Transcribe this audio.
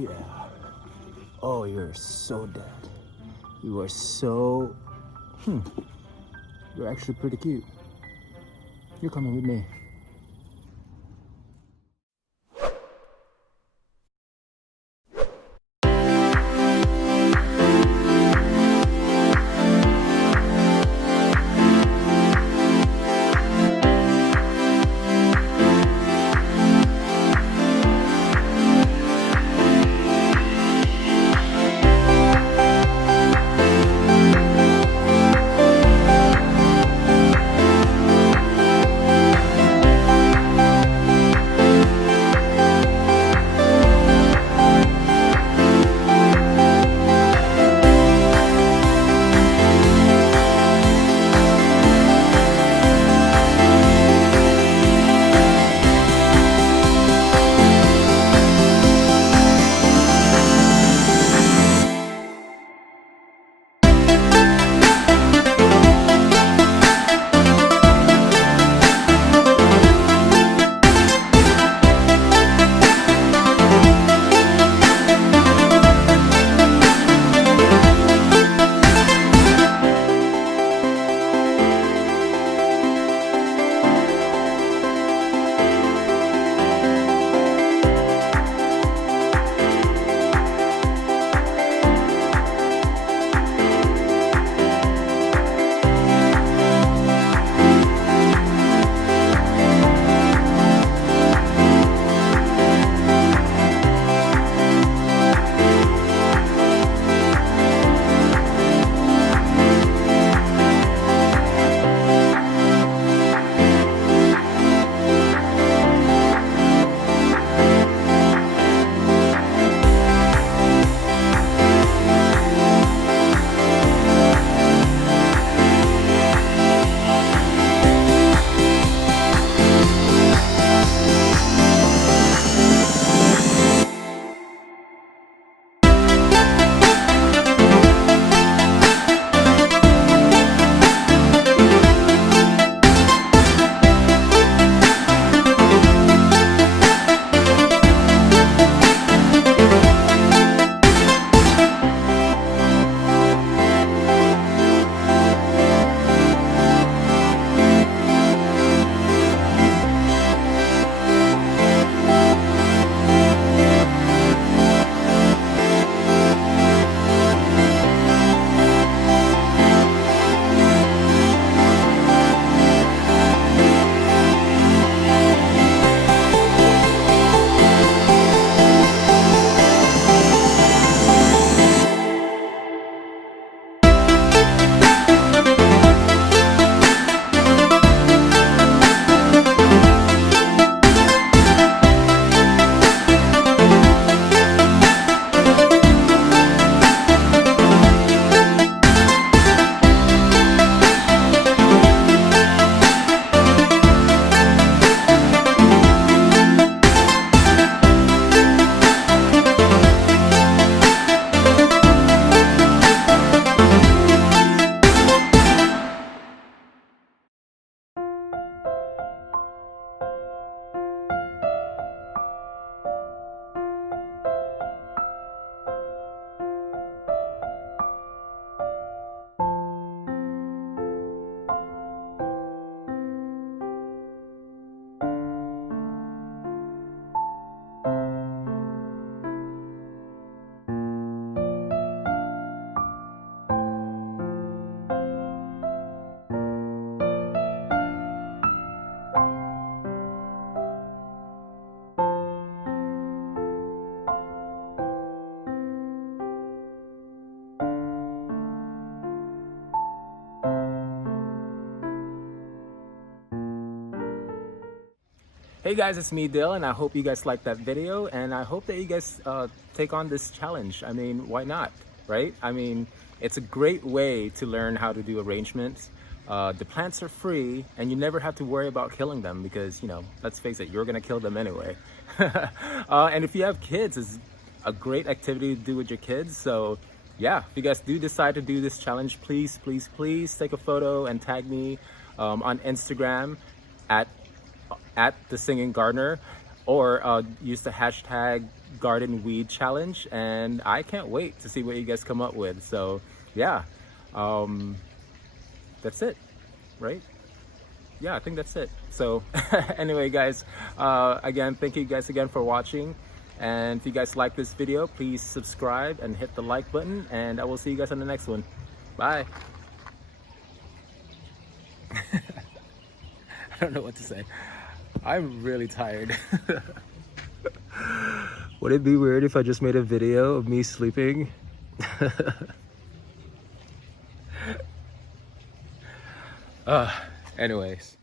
yeah. Oh, you're so dead. You are so... You're actually pretty cute. You're coming with me. Hey guys, it's me, Dale, and I hope you guys liked that video, and I hope that you guys take on this challenge. I mean, why not, right? I mean, it's a great way to learn how to do arrangements. The plants are free, and you never have to worry about killing them because, you know, let's face it, you're gonna kill them anyway. And if you have kids, it's a great activity to do with your kids. So yeah, if you guys do decide to do this challenge, please take a photo and tag me on Instagram at the Singing Gardener, or use the hashtag garden weed challenge, and I can't wait to see what you guys come up with. So yeah, that's it, right? Yeah, I think that's it. So anyway, guys, again, thank you guys again for watching. And if you guys like this video, please subscribe and hit the like button, and I will see you guys on the next one. Bye. I don't know what to say. I'm really tired. Would it be weird if I just made a video of me sleeping? Anyways.